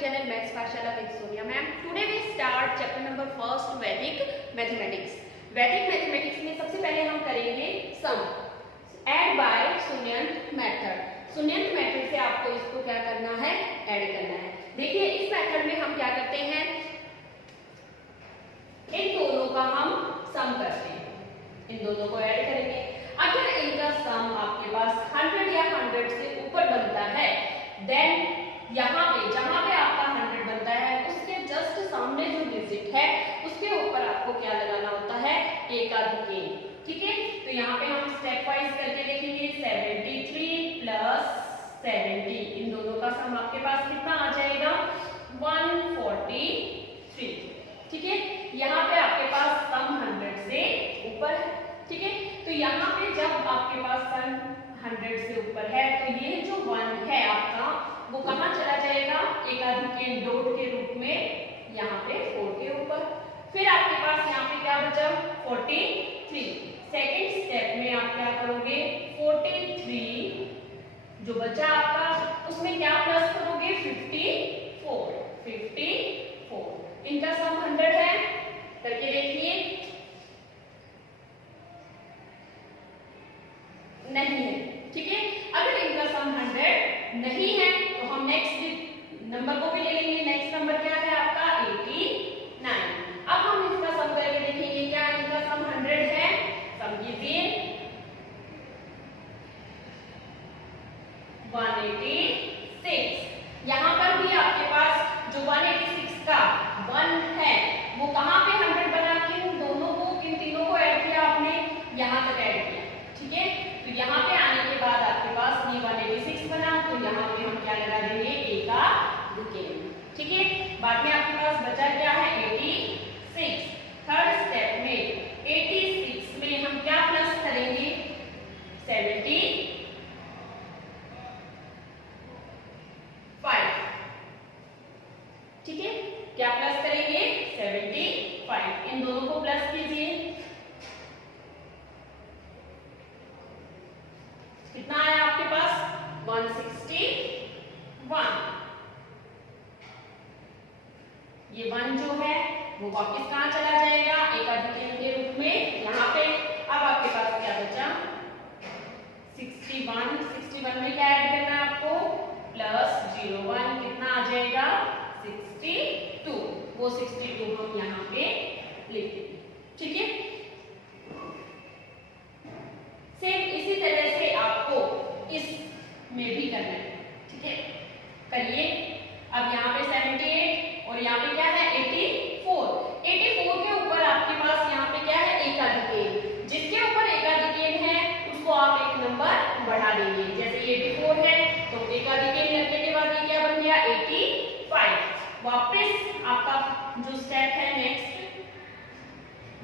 channel Maths Pathshala with Sonia ma'am. Today we start chapter number first Vedic Mathematics. Vedic Mathematics में सबसे पहले हम करेंगे sum add by शून्यंत method. शून्यंत मेथड से आपको इसको क्या करना है, ऐड करना है. देखिए इस मेथड में हम क्या करते हैं, इन दोनों का हम सम करते हैं, इन दोनों को ऐड करेंगे. अगर इनका सम आपके पास 100 या 100 से ऊपर बनता है, देन यहाँ पे जहां पे आपका 100 बनता है उसके जस्ट सामने जो डिजिट है उसके ऊपर आपको क्या लगाना होता है, एकाधिक. ठीक है, तो यहाँ पे हम स्टेप वाइज करके देखेंगे. 73 प्लस 70, इन दोनों का सम आपके पास कितना आ जाएगा, 143. ठीक है, यहाँ पे आपके पास सम 100 से ऊपर है. ठीक है, तो यहाँ पे जब आपके पास सम 100 से ऊपर है तो ये जो 1 है आपका वो कहाँ चला जाएगा, एकाधिक डॉट के रूप में यहाँ पे 4 के ऊपर. फिर आपके पास यहाँ पे क्या बचा, 43. सेकेंड स्टेप में आप क्या करोगे, 43 जो बचा आपका उसमें क्या प्लस करोगे, 54. इनका सम 100 है, करके देखिए. नहीं है. ठीक है, अगर इनका सम 100 नहीं है तो हम नेक्स्ट नंबर को भी ले लेंगे. नेक्स्ट नंबर क्या है आपका, 89. अब हम इसका सम करके देखेंगे क्या इनका सम 100 है. सम कीजिए, 186. यहाँ पर भी आपके पास जो 186 का 1 है वो कहाँ पे 100 बना, किन दोनों को, किन तीनों को ऐड किया आपने, यहाँ तक ऐड किया. ठीक है, तो यहाँ पे आने के बाद आपके पास ये 186 बना, तो यहाँ पे हम क्या लगा देंगे, एकाधिक. ठीक है, बाद में आपके पास बचा क्या है, 86. थर्ड स्टेप में 86 में हम क्या प्लस करेंगे, 75. ठीक है, क्या प्लस करेंगे, 75. इन दोनों को प्लस कीजिए. कितना आया आपके पास, 161. ये 1 जो है वो वापस कहाँ चला जाएगा, एकाधिक के रूप में यहाँ पे. अब आपके पास क्या बचा, 61 में क्या ऐड करना है आपको, प्लस 01, कितना आ जाएगा, 62. वो 62 हम यहाँ पे लिख देंगे. ठीक है, सेम इसी तरह से आपको इस में भी करना है. ठीक है, करिए. अब यहाँ पे 78 और यहाँ पे क्या है, 84 के ऊपर आपके पास यहाँ पे क्या है, एकाधिक. जिसके ऊपर एकाधिक है उसको आप एक नंबर बढ़ा देंगे. जैसे 84 है तो एकाधिक लगने के बाद ये क्या बन गया, 85. वापस आपका जो स्टेप है नेक्स्ट,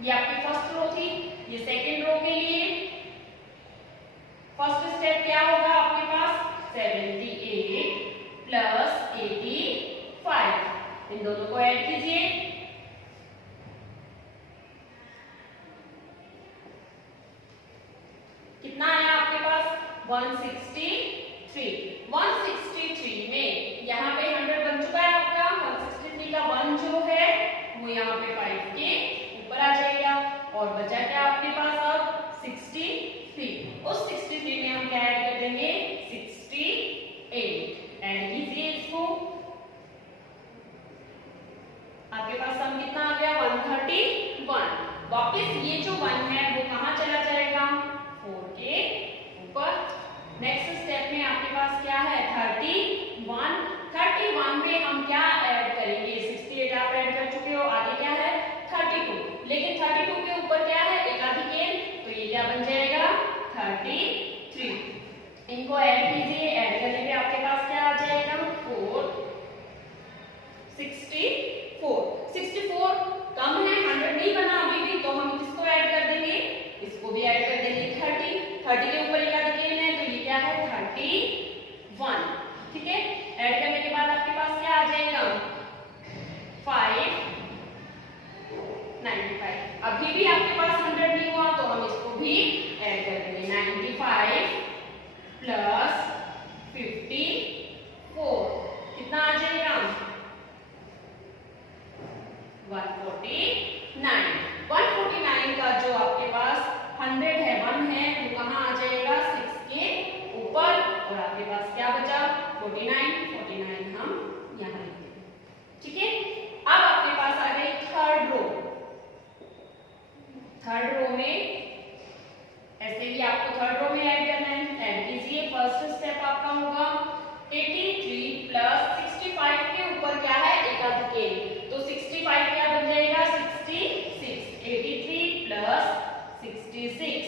ये आपकी फर्स्ट रो थी, ये सेकेंड रो के लिए फर्स्ट स्टेप क्या होगा आपके पास, 78 प्लस 85. इन दोनों को ऐड कीजिए. कितना आया आपके पास, 163 में यहाँ पे 100 बन चुका है आपका. 163 का 1 जो है वो यहाँ पे 5 के ऊपर आ जाएगा. और बचा क्या आपके पास अब, 63. उस 63 में हम क्या ऐड कर देंगे, 68. ऐड कीजिए इसको. आपके पास सम कितना आ गया, 131. वापस ये जो 1 है वो कहाँ चला जाएगा, 4 के ऊपर. नेक्स्ट स्टेप में आपके पास क्या है, 31 में हम क्या ऐड करेंगे, 68 आप ऐड कर चुके हो. आगे क्या है, 32. लेकिन 32 के ऊपर क्या है, एकाधिक, तो ये क्या बन जाएगा, 33. इनको ऐड कीजिए. ऐड करने पे आपके पास क्या आ जाएगा, 64 कम है, 100 नहीं बना अभी भी, तो हम इसको ऐड कर देंगे, इसको भी ऐड कर देंगे. 30 के ऊपर एकाधिक है तो ये क्या है, 31. ठीक है, ऐड करने के बाद आपके पास क्या आ जाएगा, 595. अभी भी आपके पास 100 नहीं हुआ तो हम इसको भी ऐड कर देंगे. 95 प्लस 54 कितना आ जाएगा, 149 149 का जो आपके पास 100 है 1 है वो कहाँ आ जाएगा 6 के ऊपर और आपके पास क्या बचा 49 49 हम यहाँ लिखते हैं। ठीक है, अब आपके पास आ गई थर्ड रो। थर्ड रो में ऐसे ही आपको थर्ड रो में ऐड करना है। ऐड कीजिए, फर्स्ट स्टेप आपका होगा 83 प्लस 65 के ऊपर क्या है एकाधिकेय, तो 65 क्या बन जाएगा 66 83 प्लस 66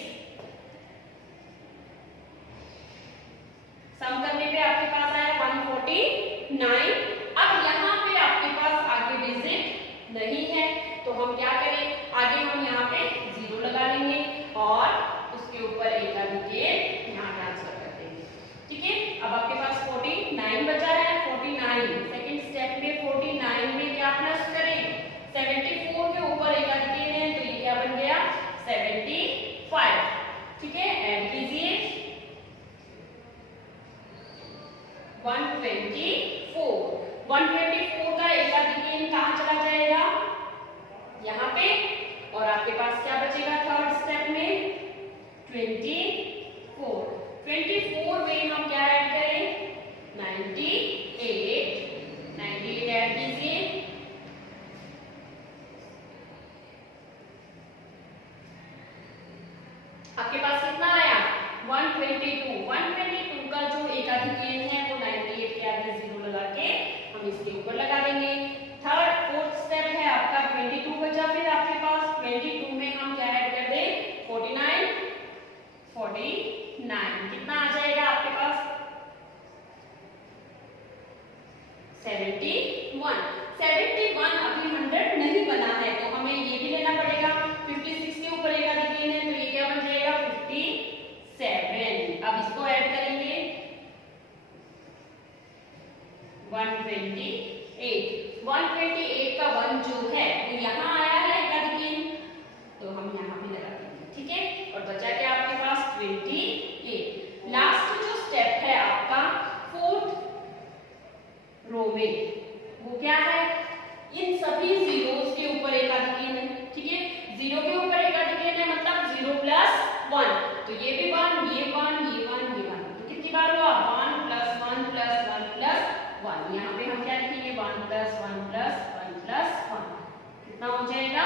सम करने पे आपके पास आया 149। अब यहाँ पे आपके पास आगे डिजिट नहीं है तो हम क्या करें, आगे हम यहाँ पे 0 लगा लेंगे और उसके ऊपर एकाधिकेय यहाँ ट्रांसफर कर देंगे। ठीक है, अब आपके पास 49 बचा है। 49 सेकंड स्टेप में 49 में क्या प्लस करें 74 के ऊपर एकाधिकेय है तो ये क्या बन गया 75। ठीक है, ऐड कीजिए 124 का एकाधिकेय कहाँ चला जाएगा यहाँ पे और आपके पास क्या बचेगा थर्ड स्टेप में 24 में हम क्या ऐड करें 98 ऐड कीजिए आपके पास कितना आया 122 का जो एकाधिकेय है वो 98 के आगे 0 लगा के हम इसके ऊपर लगा देंगे। थर्ड फोर्थ स्टेप है आपका 22 बचा, फिर आपके पास 22 में हम क्या ऐड कर दें 49 कितना आ जाएगा आपके पास 71 अभी 100 नहीं बना है तो हमें ये भी लेना पड़ेगा। 56 के ऊपर एकाधिकेय है तो ये क्या बन जाएगा 57। अब इसको ऐड करेंगे 128 का 1 जो है वो यहाँ आया है एकाधिकेय तो हम यहाँ भी लगा देंगे। ठीक है, और बचा क्या आपके पास 28। लास्ट जो स्टेप है आपका फोर्थ रो में वो क्या है इन सभी जीरोस के ऊपर एकाधिकेय है। ठीक है, 0 के ऊपर एकाधिकेय है मतलब 0 प्लस 1 तो ये भी 1 ये 1 ये 1 ये 1 तो कितनी बार हुआ 1 प्लस 1 प्लस 1 प्लस 1। यहाँ पे हम क्या लिखेंगे 1 प्लस 1 प्लस 1 प्लस 1 कितना हो जाएगा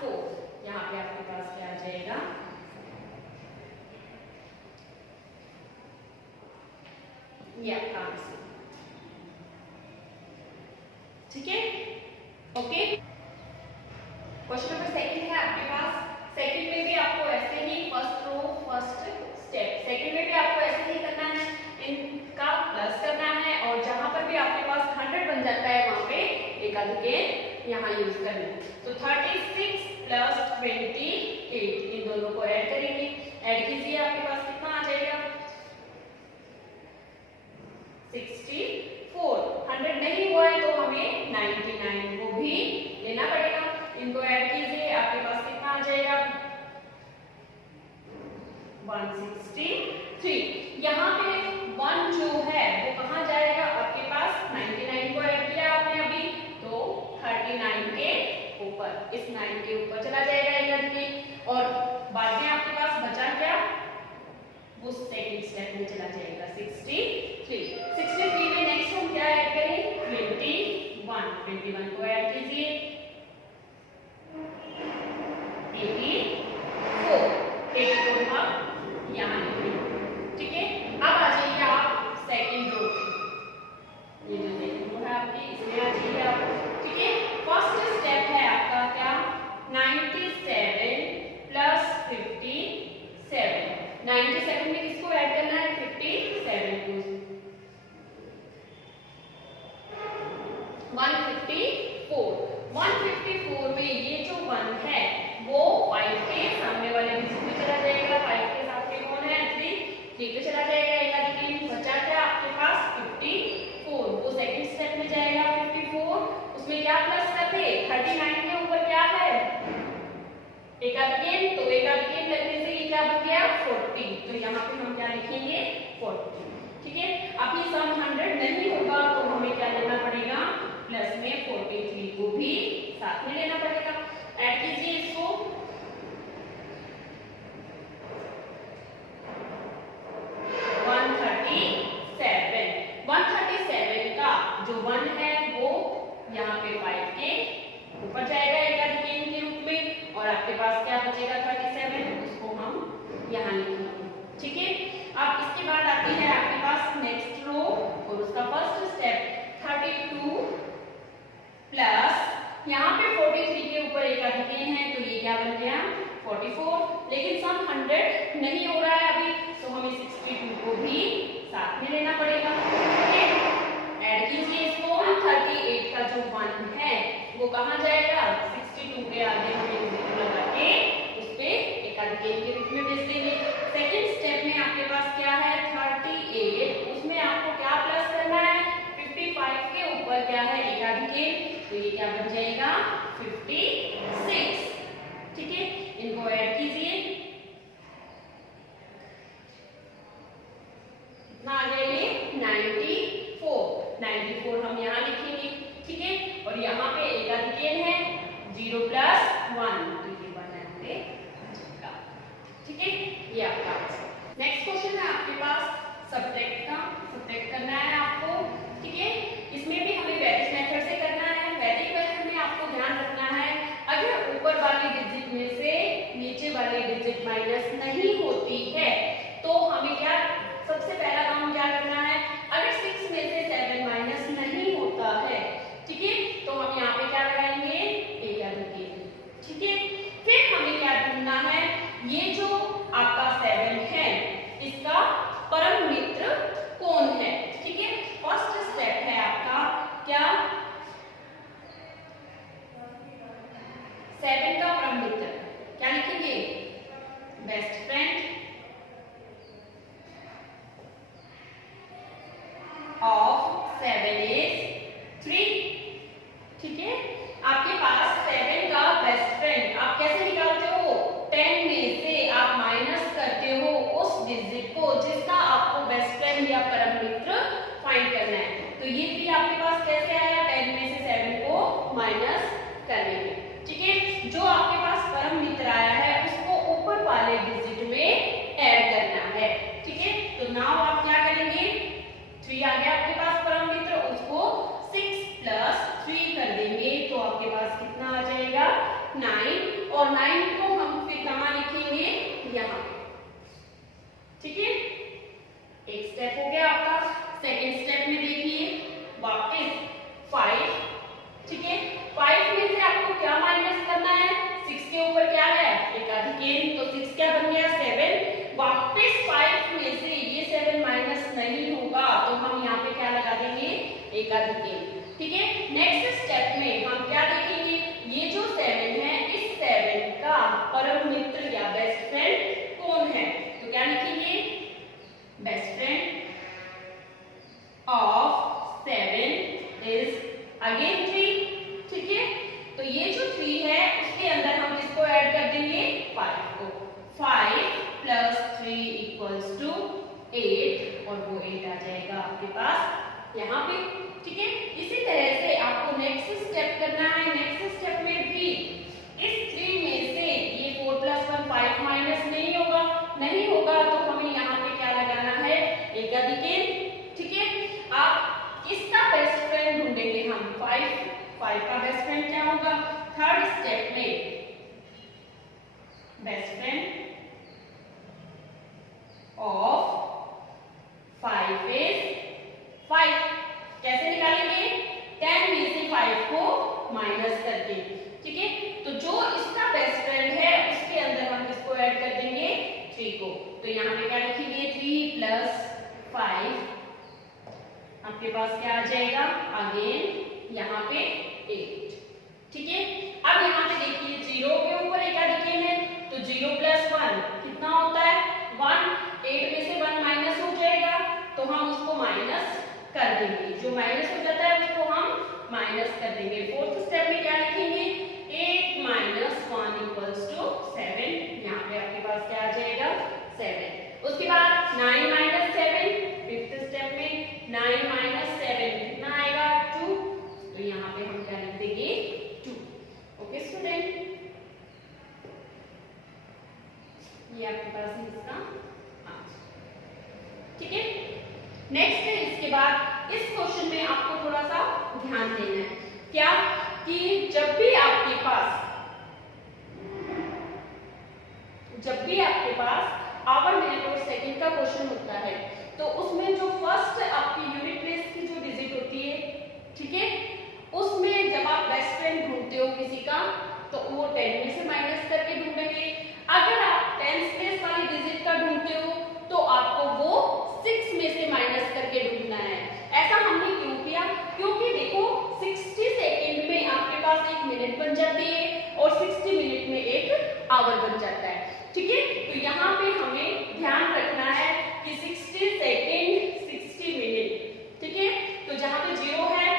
4। यहाँ पे आपके पास क्या आ जाएगा ये आपका आंसर। ठीक है, ओके। क्वेश्चन नंबर सेकंड है आपके पास। सेकंड में भी आपको ऐसे ही first row first step second में भी आपको ऐसे ही करना है, इनका प्लस करना है और जहां पर भी आपके पास 100 बन जाता है वहां पे एकाधिकेय यहाँ यूज करना है। तो 36 प्लस 28 इन दोनों को ऐड करेंगे। ऐड कीजिए आपके पास कितना आ जाएगा 64। 100 नहीं हुआ है तो हमें 99 को भी लेना पड़ेगा। इनको ऐड कीजिए आपके पास कितना आ जाएगा 163। यहाँ पे 1 जो है वो कहाँ जाएगा आपके पास 99 को ऐड किया आपने अभी तो 39 के ऊपर इस 9 के ऊपर चला जाएगा एकाधिकेय और बाद में आपके पास बचा क्या वो सेकंड स्टेप में चला जाएगा 63 में नेक्स्ट हम क्या ऐड करें 21 को ऐड कीजिए 84 हम यहाँ लिखेंगे। ठीक है, अब आ जाइए आप सेकंड रो पे। ये जो सेकंड रो है आपकी इसमें आ जाइए आप। ठीक है, फर्स्ट स्टेप है आपका क्या 97 प्लस 57। 97 में किसको ऐड करना है 57 को 154 में ये जो 1 है वो 5 के सामने वाले डिजिट में चला जाएगा। 5 के साथ में कौन है 3 पे चला जाएगा एकाधिकेय। बचा क्या आपके पास 54 वो सेकंड स्टेप में जाएगा 54 उसमें क्या प्लस करते 39 के ऊपर क्या है एकाधिकेय तो एकाधिकेय लगने से ये क्या बन गया 40 तो यहाँ पे हम क्या लिखेंगे 40। ठीक है, अब ये सम 100 नहीं होगा तो हमें क्या लेना पड़ेगा प्लस में 43 को भी साथ में लेना पड़ेगा। 44, लेकिन सम 100 नहीं हो रहा है अभी, तो हमें 62 को भी साथ में लेना पड़ेगा। ऐड कीजिए इसको, 38 का जो 1 है वो कहाँ जाएगा, 62 के आगे हमें जीरो लगा के उस पे एकाधिक के रूप में भेज देंगे। सेकंड स्टेप में आपके पास क्या है, 38, उसमें आपको क्या प्लस करना है, 55 के ऊपर क्या है, एकाधिक, तो ये क्या बन जाएगा, 56। ठीक है, इनको ऐड कीजिए, कितना आ गया ये, 94 हम यहाँ लिखेंगे। ठीक है, और यहाँ पे एकाधिक है, 0 प्लस 1, तो ये 1 है। ठीक है, ये आपका नेक्स्ट क्वेश्चन है आपके पास सब्ट्रैक्ट का, सब्ट्रैक्ट करना है आपको। ठीक है, इसमें भी हमें वैदिक मेथड से करना है। वैदिक मेथड में आपको ध्यान रखना है, अगर ऊपर वाली डिजिट में से नीचे वाली डिजिट माइनस नहीं होती है तो हमें क्या, सबसे पहला काम क्या करना है, अगर 6 में से 7 माइनस नहीं होता है, ठीक है, तो हम यहाँ पे क्या लगाएंगे, एकाधिक। ठीक है, फिर हमें क्या ढूंढना है, ये जो आपका 7 है इसका परम मित्र कौन है। ठीक है, फर्स्ट स्टेप है आपका क्या, 7 का परम मित्र क्या लिखेंगे, बेस्ट फ्रेंड ऑफ 7 इज 3। ठीक है, आपके पास 7 का बेस्ट फ्रेंड आप कैसे निकालते हो, 10 में से आप माइनस करते हो उस डिजिट को जिसका आपको बेस्ट फ्रेंड या परम मित्र फाइंड करना है। तो ये 3 आपके पास कैसे आया, 10 में से 7 को माइनस करने में। ठीक है, जो आपके पास परम मित्र आया है उसको ऊपर वाले डिजिट में ऐड करना है। ठीक है, तो नाउ आप क्या करेंगे, 3 आ गया आपके पास परम मित्र, उसको 6 प्लस 3 कर देंगे तो आपके पास कितना आ जाएगा, 9, और 9 को हम फिर कहाँ लिखेंगे, यहाँ। ठीक है, एक स्टेप हो गया आपका। सेकेंड स्टेप में देखिए वापस 5। ठीक है, 5 में से आपको क्या माइनस करना है, 6 के ऊपर क्या है, एकाधिक, तो 6 क्या बन गया, 7। वापस 5 में से ये 7 माइनस नहीं होगा तो हम यहाँ पे क्या लगा देंगे, एकाधिक। ठीक है, नेक्स्ट स्टेप में हम क्या देखेंगे, ये जो 7 है इस 7 का परम मित्र या बेस्ट फ्रेंड कौन है, तो क्या लिखेंगे, best friend of 7 is again 3। ठीक है, तो ये जो 3 है उसके अंदर हम किसको ऐड कर देंगे, 5 को। 5 प्लस 3 इक्वल्स टू 8, और वो 8 आ जाएगा आपके पास यहाँ पे। ठीक है, इसी तरह से आपको नेक्स्ट स्टेप करना है। नेक्स्ट स्टेप में भी इस 3 में से ये 4 प्लस 1 5 माइनस नहीं होगा तो हमें यहाँ पे क्या लगाना है, एकाधिक। ठीक है, आप किसका बेस्ट फ्रेंड ढूंढेंगे हम, 5 का बेस्ट फ्रेंड क्या होगा, थर्ड स्टेप में बेस्ट फ्रेंड ऑफ 5 इज 5। कैसे निकालेंगे, 10 में से 5 को माइनस करके। ठीक है, तो जो इसका बेस्ट फ्रेंड है उसके अंदर हम किसको ऐड कर देंगे, 3 को। तो यहाँ पे क्या लिखेंगे, 3 प्लस 5 आपके पास क्या आ जाएगा, अगेन यहाँ पे 8। ठीक है, अब यहाँ पे देखिए 0 के ऊपर एकाधिक है तो 0 प्लस 1 कितना होता है, 1। 8 में से 1 माइनस हो जाएगा तो हम उसको माइनस कर देंगे, जो माइनस हो जाता है उसको हम माइनस कर देंगे। फोर्थ स्टेप में क्या लिखेंगे, 8 माइनस 1 इक्वल्स टू 7। यहाँ पे आपके पास क्या आ जाएगा, 7। उसके बाद 9 माइनस 7, फिफ्थ स्टेप में 9 माइनस 7 कितना आएगा, 2। तो यहाँ पे हम क्या लिख देंगे, 2। ओके स्टूडेंट, ये आपके पास है इसका आंसर। ठीक है, नेक्स्ट है इसके बाद इस क्वेश्चन में आपको थोड़ा सा ध्यान देना है, क्या कि जब भी आपके पास आवर मिनट और सेकंड का क्वेश्चन होता है तो उसमें जो फर्स्ट आपकी यूनिट प्लेस की जो डिजिट होती है, ठीक है, उसमें जब आप बेस्ट फ्रेंड ढूंढते हो किसी का तो वो 10 में से माइनस करके ढूंढेंगे। मिनट बन जाती है और 60 मिनट में एक आवर बन जाता है। ठीक है, तो यहाँ पे हमें ध्यान रखना है कि 60 सेकेंड 60 मिनट। ठीक है, तो जहाँ पे 0 है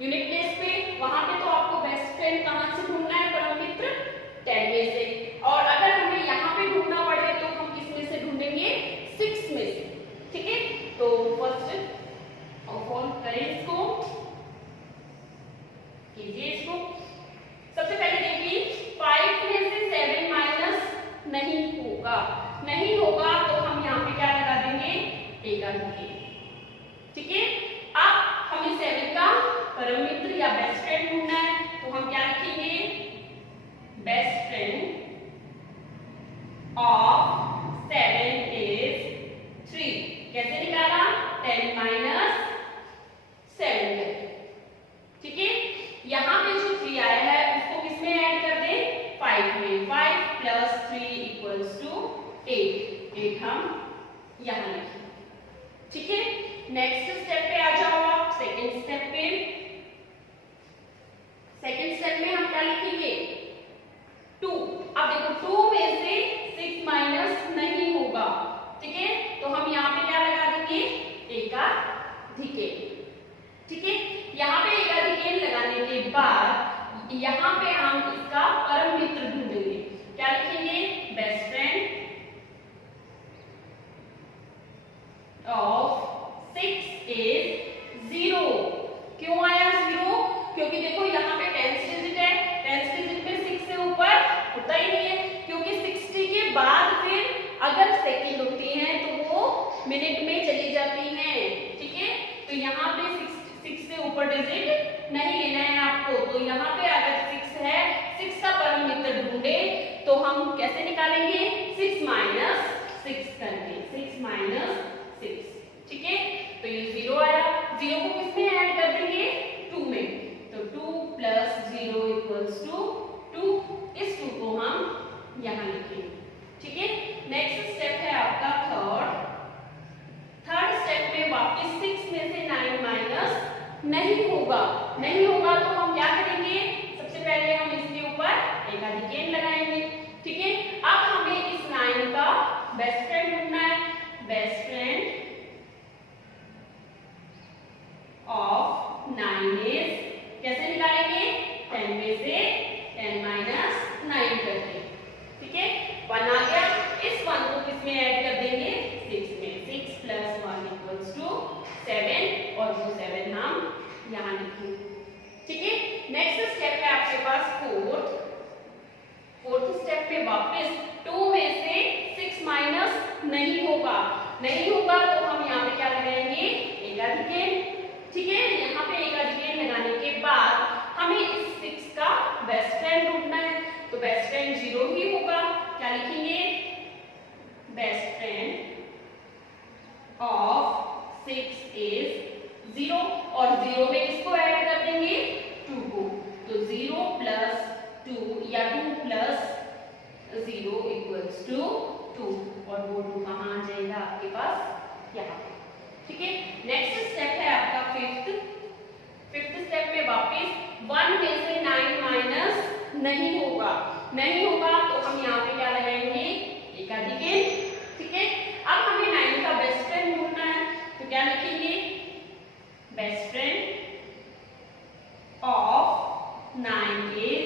यूनिट प्लेस पे, वहां पे तो आपको बेस्ट फ्रेंड कहाँ से ढूंढना है, परम मित्र 10 में से। और अगर हमें यहाँ पे ढूंढना पड़े तो हम किस में से ढूंढेंगे, 6 में से। ठीक है, तो फर्स्ट ऑफ करें इसको, कीजिए इसको। सबसे पहले देखिए 5 में से 7 माइनस नहीं होगा, नहीं होगा तो हम यहाँ पे क्या लगा देंगे, एकाधिक। ठीक है, अब हमें 7 का परम मित्र या बेस्ट फ्रेंड ढूंढना है, तो हम क्या लिखेंगे, बेस्ट फ्रेंड ऑफ 7 इज 3। कैसे निकाला, 10 माइनस 7 करके। ठीक है, यहाँ पे जो 3 आया है उसको किसमें ऐड कर दे, 5 में। 5 प्लस 3 इक्वल्स टू 8। 8 हम यहाँ लिखेंगे। ठीक है, नेक्स्ट स्टेप पे आ जाओ आप, सेकेंड स्टेप पे। सेकेंड स्टेप में हम क्या लिखेंगे, 2। अब देखो 2 में से 6 माइनस नहीं होगा। ठीक है, तो हम यहाँ पे क्या लगा देंगे, एकाधिक। ठीक है, यहाँ पे एकाधिक लगाने के बाद यहाँ पे हम इसका परम मित्र ढूंढेंगे। क्या लिखेंगे, बेस्ट फ्रेंड ऑफ 6 इज 0। क्यों आया 0, क्योंकि देखो यहाँ पे 10th डिजिट है, 10th डिजिट में 6 से ऊपर होता ही नहीं है, क्योंकि 60 के बाद फिर अगर सेकंड होती हैं तो वो मिनट में चली जाती हैं। ठीक है, तो यहाँ पे 6 से ऊपर डिजिट नहीं लेना है आपको। तो यहाँ पे अगर 6 है, 6 का परम मित्र ढूंढे तो हम कैसे निकालेंगे, 6 माइनस 6 करके, 6 माइनस 6। ठीक है, तो ये 0 आया, 0 को किसमें ऐड कर देंगे, 2 में। तो 2 प्लस 0 इक्वल्स टू 2। इस 2 को हम यहाँ लिखेंगे। ठीक है, नेक्स्ट स्टेप है आपका थर्ड स्टेप में वापस 6 में से 9 माइनस नहीं होगा। नहीं होगा तो हम क्या करेंगे, सबसे पहले हम इसके ऊपर एकाधिक लगाएंगे। ठीक है, अब हमें इस 9 का बेस्ट फ्रेंड ढूंढना है। बेस्ट फ्रेंड ऑफ 9 इज, कैसे निकालेंगे, 10 में से 10 माइनस 9 करके। ठीक है, 1 आ गया, इस 1 को किसमें ऐड कर देंगे, 6 में। 6 प्लस 1 इक्वल्स टू 7 और वो 7 हम यहाँ लिखेंगे। ठीक है, नेक्स्ट स्टेप है आपके पास फोर्थ स्टेप पे वापस 2 में से 6 माइनस नहीं होगा। नहीं होगा तो हम यहाँ पे क्या लगाएंगे, एकाधिक। ठीक है, यहाँ पे एकाधिक लगाने के बाद हमें इस 6 का बेस्ट फ्रेंड ढूंढना है, तो बेस्ट फ्रेंड 0 ही होगा। क्या लिखेंगे, बेस्ट फ्रेंड ऑफ 6 इज 0, और 0 में इसको ऐड कर देंगे, 2 को। तो 0 प्लस 2 या 2 प्लस 0 इक्वल्स टू 2, और वो 2 कहाँ आ जाएगा आपके पास, यहाँ पे। ठीक है, नेक्स्ट स्टेप है आपका फिफ्थ स्टेप में वापस 1 में से 9 माइनस नहीं होगा। नहीं होगा तो हम यहाँ पे क्या लगाएंगे, एकाधिक। ठीक है, अब हमें 9 का बेस्ट फ्रेंड ढूंढना है, तो क्या लिखेंगे, बेस्ट फ्रेंड ऑफ 9 इज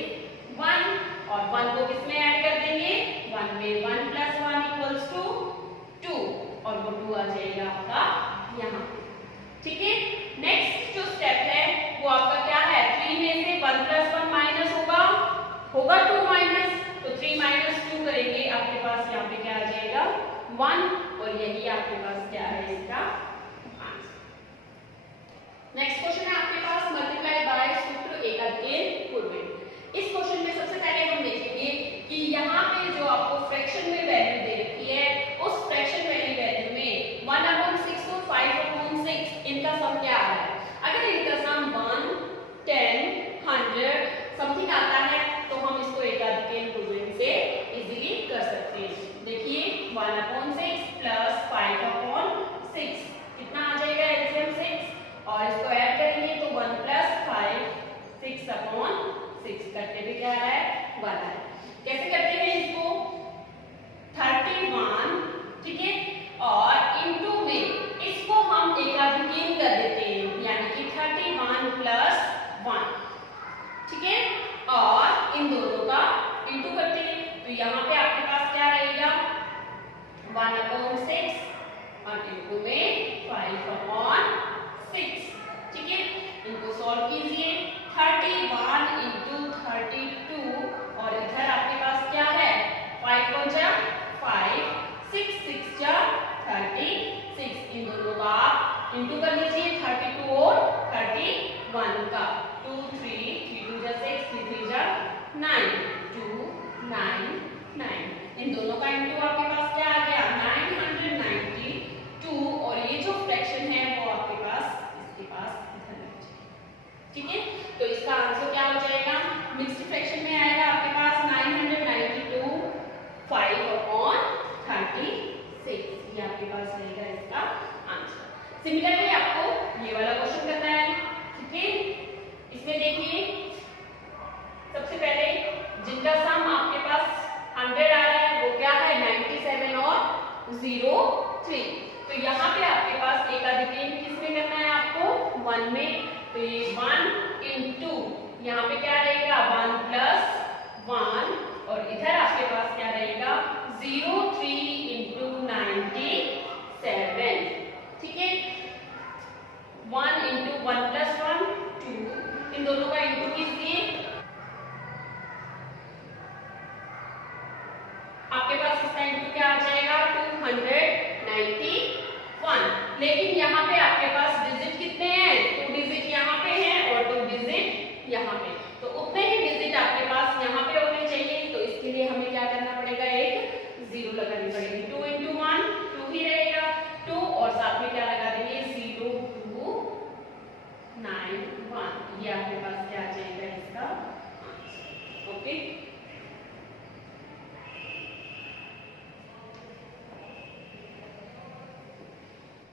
1, और 1 को किसमें ऐड कर देंगे, 1 में। 1 प्लस 1 इक्वल्स टू 2, और वो 2 आ जाएगा आपका यहाँ। ठीक है, नेक्स्ट जो स्टेप है वो आपका क्या है, 3 में से 1 प्लस 1 माइनस होगा 2 माइनस, तो 3 माइनस 2 करेंगे, आपके पास यहाँ पे क्या आ जाएगा, 1, और यही आपके पास क्या है, इसका आंसर। नेक्स्ट क्वेश्चन है आपके पास मल्टीप्लाई बाय सूत्र एकाधिक पूर्व। इस क्वेश्चन में सबसे पहले हम देखेंगे कि यहाँ पे जो आपको फ्रैक्शन में वैल्यू दे रखी है, उस फ्रैक्शन वैल्यू में 1/6 और 5/6 इनका सम क्या आ रहा है। अगर इनका सम 1, 10, 100 समथिंग आता है तो हम इसको एकाधिक पूर्व से इजीली कर सकते हैं। देखिए 1/6 प्लस 5/6 इंटू कर लीजिए 32 और 31 का 2 3 3 2 जा 6 3 3 जा 9 2 9 9 इन दोनों का इंटू आपके पास क्या आ गया 992 और ये जो फ्रैक्शन है वो आपके पास इसके पास इधर लग जाएगा। ठीक है, तो इसका आंसर क्या हो जाएगा मिक्स्ड फ्रैक्शन में आएगा आपके पास 992 5 upon 36 ये आपके पास रहेगा इसका आंसर। सिमिलरली आपको ये वाला क्वेश्चन करना है। ठीक है, इसमें देखिए सबसे पहले जिनका सम आपके पास 100 आ रहा है वो क्या है 97 और 03। तो यहाँ पे आपके पास एक अधिकेंद्र किसमें करना है आपको 1 में, तो ये 1 इंटू यहाँ पे क्या रहेगा 1 प्लस 1 और इधर आपके पास क्या रहेगा 03 इंटू 97। ठीक है, 1 इंटू 1 प्लस 1 2 इन दोनों का इंटू कीजिए आपके पास इसका इंटू क्या आ जाएगा 291। लेकिन यहाँ पे आपके पास डिजिट कितने हैं 2 डिजिट यहाँ पे हैं और 2 डिजिट यहाँ पे, तो उतने ही डिजिट आपके पास यहाँ पे होने चाहिए। तो इसके लिए हमें क्या करना पड़ेगा एक 0 लगानी पड़ेगी। 2 इंटू 1 2 ही रहेगा 2 और साथ में क्या लगा देंगे 0 2 9 1 ये आपके पास क्या आ जाएगा इसका आंसर। ओके।